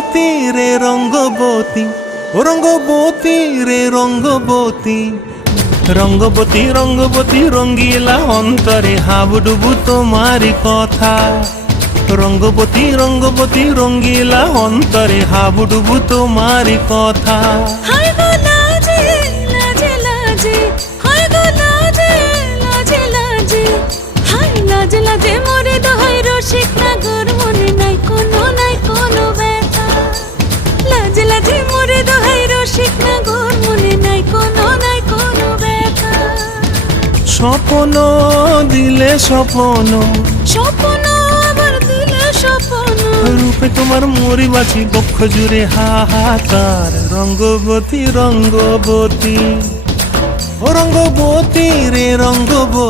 রঙ্গবতী রে রঙ্গবতী, ও রঙ্গবতী রে রঙ্গবতী, রঙ্গবতী রঙ্গবতী রঙ্গিলা অন্তরে হাবুডুবু তোমারি কথা। রঙ্গবতী রঙ্গবতী রঙ্গিলা অন্তরে হাবুডুবু তোমারি কথা। হায় গো লাজে লাজে লাজে, হায় গো লাজে লাজে লাজে, হায় লাজে লাজে মোরে দোহাই রসিক নাগর মনে নাই কোনো ব্যথা। লাজে লাজে মোরে দোহাই রসিক নাগর মনে নাই কোনো ব্যথা। স্বপ্ন দিলে স্বপ্ন, স্বপ্ন আবার দিলে স্বপ্ন, রূপে তোমার মরি বাঁচি বক্ষ জুড়ে হাহাকার। রঙ্গবতী রঙ্গবতী, ও রঙ্গবতী রে রঙ্গবতী।